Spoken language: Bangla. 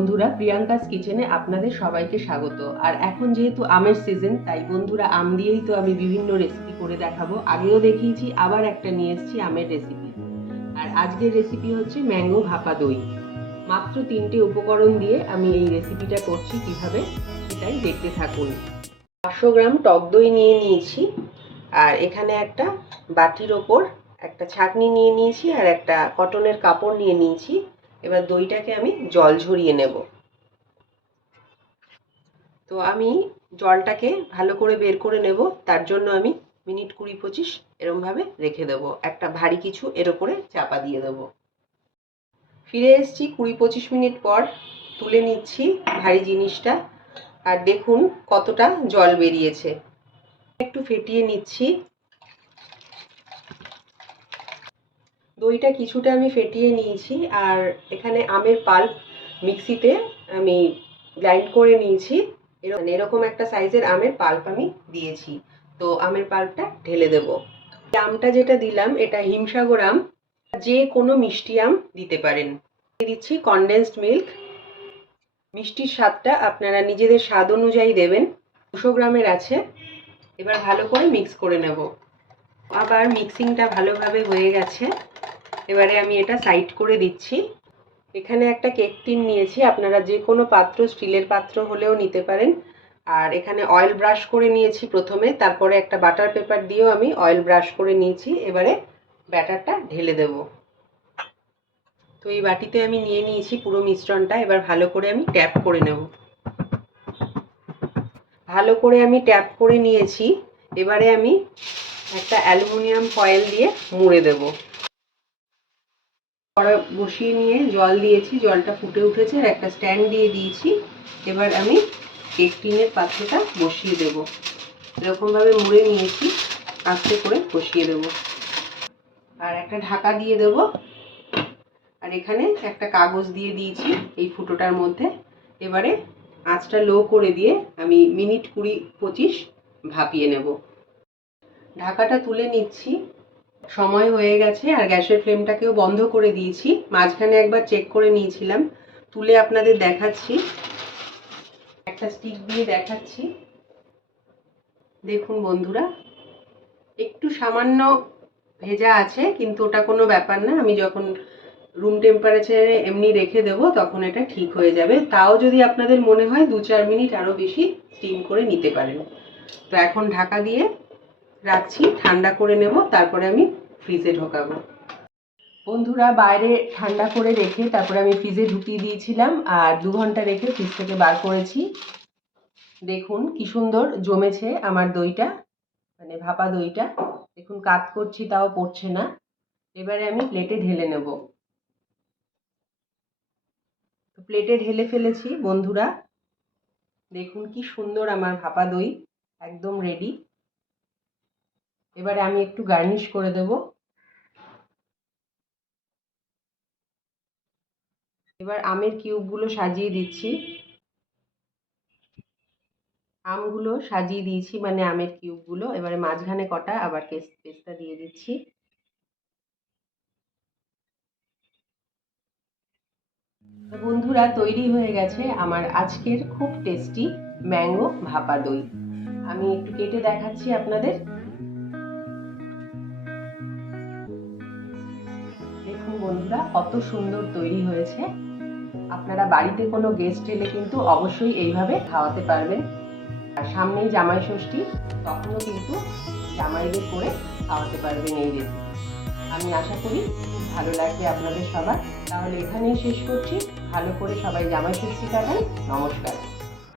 বন্ধুরা, প্রিয়াঙ্কাস কিচেনে আপনাদের সবাইকে স্বাগত। আর এখন যেহেতু আমের সিজন তাই বন্ধুরা, আম দিয়েই তো আমি বিভিন্ন রেসিপি করে দেখাবো। আগেও দেখিয়েছি, আবার একটা নিয়ে এসেছি আমের রেসিপি আর আজকের রেসিপি হচ্ছে ম্যাঙ্গো ভাপা দই। মাত্র তিনটে উপকরণ দিয়ে আমি এই রেসিপিটা করছি কীভাবে, সেটাই দেখতে থাকুন। পাঁচশো গ্রাম টক দই নিয়ে নিয়েছি, আর এখানে একটা বাটির ওপর একটা ছাঁকনি নিয়ে নিয়েছি, আর একটা কটনের কাপড় নিয়ে নিয়েছি। এবার দইটাকে আমি জল ঝরিয়ে নেব। তো আমি জলটাকে ভালো করে বের করে নেব, তার জন্য আমি মিনিট কুড়ি পঁচিশ এরমভাবে রেখে দেবো। একটা ভারী কিছু এর ওপরে চাপা দিয়ে দেবো। ফিরে এসছি কুড়ি পঁচিশ মিনিট পর, তুলে নিচ্ছি ভারী জিনিসটা। আর দেখুন কতটা জল বেরিয়েছে। একটু ফেটিয়ে নিচ্ছি। দইটা কিছুটা আমি ফেটিয়ে নিয়েছি আর এখানে আমের পাল্প মিক্সিতে আমি গ্রাইন্ড করে নিয়েছি। এরকম এরকম একটা সাইজের আমের পাল্প আমি দিয়েছি। তো আমের পাল্পটা ঢেলে দেব। আমটা যেটা দিলাম, এটা হিমসাগর আম। যে কোনো মিষ্টি আম দিতে পারেন। দিচ্ছি কনডেন্সড মিল্ক মিষ্টির স্বাদটা আপনারা নিজেদের স্বাদ অনুযায়ী দেবেন। দুশো গ্রামের আছে। এবার ভালো করে মিক্স করে নেব। আবার মিক্সিংটা ভালোভাবে হয়ে গেছে। এবারে আমি এটা সাইড করে দিচ্ছি। এখানে একটা কেক টিন নিয়েছি, আপনারা যে কোনো পাত্র স্টিলের পাত্র হলেও নিতে পারেন। আর এখানে অয়েল ব্রাশ করে নিয়েছি প্রথমে, তারপরে একটা বাটার পেপার দিয়েও আমি অয়েল ব্রাশ করে নিয়েছি। এবারে ব্যাটারটা ঢেলে দেব। তো এই বাটিতে আমি নিয়ে নিয়েছি পুরো মিশ্রণটা, এবার ভালো করে আমি ট্যাপ করে নেব। ভালো করে আমি ট্যাপ করে নিয়েছি। এবারে আমি একটা অ্যালুমিনিয়াম ফয়েল দিয়ে মুড়ে দেবো। কড়া বসিয়ে নিয়ে জল দিয়েছি, জলটা ফুটে উঠেছে আর একটা স্ট্যান্ড দিয়ে দিয়েছি। এবার আমি কেক টিনের পাত্রটা বসিয়ে দেব। এরকমভাবে মুড়ে নিয়েছি, আস্তে করে বসিয়ে দেব। আর একটা ঢাকা দিয়ে দেব। আর এখানে একটা কাগজ দিয়ে দিয়েছি এই ফুটোটার মধ্যে। এবারে আঁচটা লো করে দিয়ে আমি মিনিট কুড়ি পঁচিশ ভাপিয়ে নেব। ঢাকাটা তুলে নিচ্ছি। সময় হয়ে গেছে আর গ্যাসের ফ্লেমটাকেও বন্ধ করে দিয়েছি। মাঝখানে একবার চেক করে নিয়েছিলাম। তুলে আপনাদের দেখাচ্ছি। একটা স্টিক দিয়ে দেখাচ্ছি। দেখুন বন্ধুরা, একটু সামান্য ভেজা আছে, কিন্তু ওটা কোনো ব্যাপার না। আমি যখন রুম টেম্পারেচারে এমনি রেখে দেবো, তখন এটা ঠিক হয়ে যাবে। তাও যদি আপনাদের মনে হয় দু চার মিনিট আরও বেশি স্টিম করে নিতে পারেন। তো এখন ঢাকা দিয়ে রাখছি, ঠান্ডা করে নেব, তারপরে আমি ফ্রিজে ঢোকাবো। বন্ধুরা, বাইরে ঠান্ডা করে রেখে তারপরে আমি ফ্রিজে ঢুকিয়ে দিয়েছিলাম, আর দু ঘণ্টা রেখে ফ্রিজ থেকে বার করেছি। দেখুন কি সুন্দর জমেছে আমার দইটা মানে ভাপা দইটা। দেখুন কাত করছি, তাও পড়ছে না। এবারে আমি প্লেটে ঢেলে নেব। প্লেটে ঢেলে ফেলেছি, বন্ধুরা। দেখুন কি সুন্দর আমার ভাপা দই, একদম রেডি এবারে আমি একটু গার্নিশ করে দেব। এবার আমের কিউবগুলো সাজিয়ে দিচ্ছি। আমগুলো সাজিয়ে দিয়েছি মানে আমের কিউবগুলো এবারে মাঝখানে কটা আবার পেস্তা দিয়ে দিচ্ছি। বন্ধুরা, তৈরি হয়ে গেছে আমার আজকের খুব টেস্টি ম্যাঙ্গো ভাপা দই। আমি একটু কেটে দেখাচ্ছি আপনাদের। বন্ধুরা, কত সুন্দর তৈরি হয়েছে। আপনারা বাড়িতে কোনো গেস্ট এলে কিন্তু অবশ্যই এইভাবে খাওয়াতে পারবেন। আর সামনেই জামাই ষষ্ঠী, তখনও কিন্তু জামাইদের করে খাওয়াতে পারবেন এই রেসিপি আমি আশা করি ভালো লাগবে আপনাদের সবার। তাহলে এখানেই শেষ করছি। ভালো করে সবাই জামাই ষষ্ঠী কাটান। নমস্কার।